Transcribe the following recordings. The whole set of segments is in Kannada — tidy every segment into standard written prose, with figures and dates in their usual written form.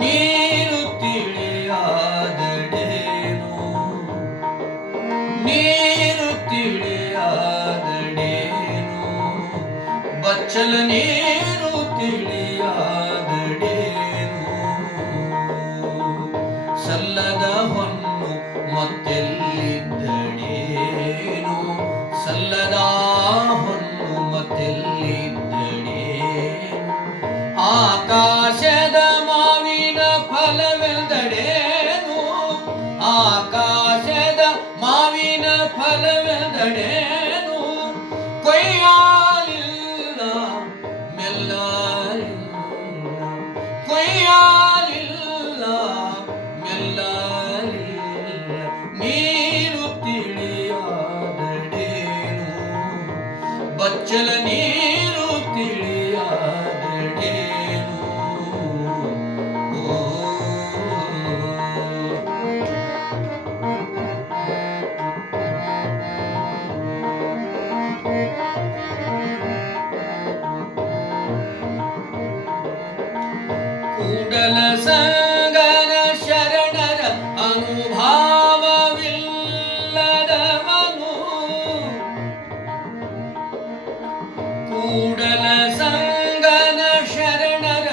ನೀರು ತಿಳಿಯಾದಡೇನು, ನೀರು ತಿಳಿಯಾದಡೇನು, ಬಚ್ಚಲ ನೀರು ತಿಳಿಯಾದಡೇನು, ಸಲ್ಲದ ಹೊನ್ನು ಮತ್ತೆಲ್ಲಿದ್ದಡೇನು, ಸಲ್ಲದ ಹೊನ್ನು ಮತ್ತೆಲ್ಲಿದ್ದಡೇನು, ಆಕಾಶದ ಮಾವಿನ ಫಲವೆಂದಡೇನು, ಆಕಾಶದ ಮಾವಿನ ಫಲವೆಂದಡೇನು, ಕೊಯ್ಯಾಲಿಲ್ಲ ಮೆಲ್ಲಲಿಲ್ಲ, ಕೊಯ್ಯಾಲಿಲ್ಲ ಮೆಲ್ಲಲಿಲ್ಲ, ನೀರು ತಿಳಿಯಾದಡೇನು, ಬಚ್ಚಲ ನೀರು ತಿಳಿಯಾದಡೇನು. ಕೂಡಲ ಸಂಗನ ಶರಣರ ಅನುಭಾವವಿಲ್ಲದವನು, ಕೂಡಲ ಸಂಗನ ಶರಣರ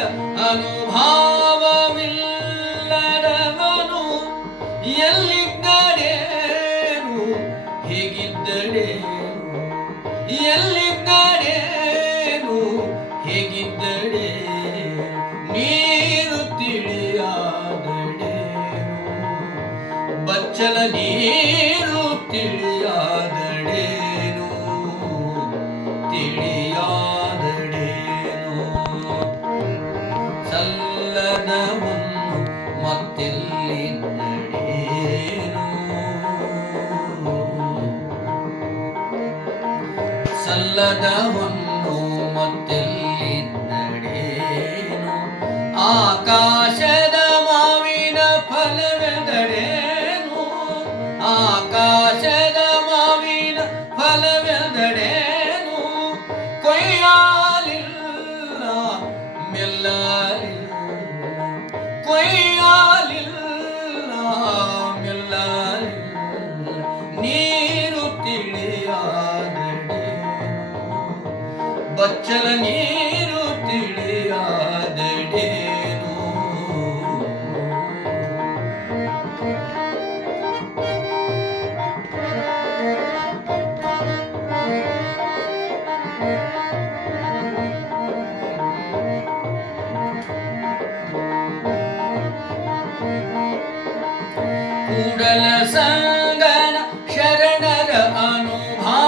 ಅನುಭಾವವಿಲ್ಲದವನು, ಎಲ್ಲಿದ್ದಡೇನು ಹೇಗಿದ್ದಡೇನು, ಎಲ್ಲಿದ್ದಡೇನು ಹೇಗಿದ್ದಡೇನು, ನೀರು ತಿಳಿಯಾದಡೇನು, ಬಚ್ಚಲ ನೀರು ತಿಳಿಯಾದಡೇನು, ತಿಳಿಯಾದಡೇನು, ಸಲ್ಲದವನ್ನು ಮತ್ತೆಲ್ಲಿದ್ದಡೇನು, ಸಲ್ಲದವನ್ನು ಮತ್ತೆಲ್ಲಿದ್ದಡೇನು, ಆಕಾಶದ ಮಾವಿನ ಫಲವೆಂದಡೇನು, ಆಕಾಶದ ಮಾವಿನ ಫಲವೆಂದಡೇನು, ಕೊಯ್ಯಾಲಿಲ್ಲ ಮೆಲ್ಲಲಿಲ್ಲ, ಕೊಯ್ಯಾಲಿಲ್ಲ ಮೆಲ್ಲಲಿಲ್ಲ, ನೀರು ತಿಳಿಯಾದಡೇನು, ಬಚ್ಚಲ ನೀರು ತಿಳಿಯಾದಡೇನು. ಕೂಡಲ ಸಂಗನ ಶರಣರ ಅನುಭಾವವಿಲ್ಲದವನು,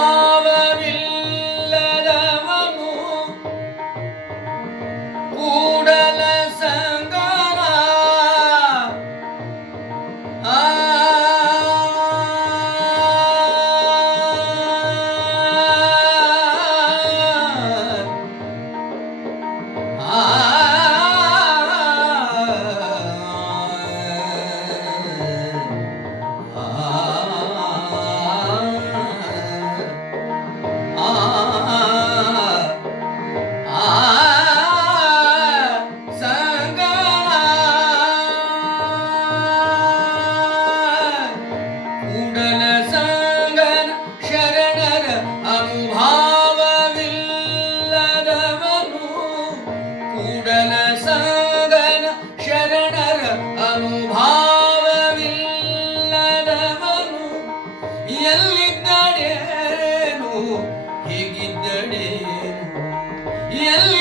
ಕೂಡಲ ಸಂಗನ ಆ ಕೂಡಲ ಸಂಗನ ಶರಣರ ಅನುಭಾವವಿಲ್ಲದವನು, ಕೂಡಲ ಸಂಗನ ಶರಣರ ಅನುಭಾವವಿಲ್ಲದವನು, ಎಲ್ಲಿದ್ದಡೇನು ಹೇಗಿದ್ದಡೇನು, ಎಲ್ಲಿ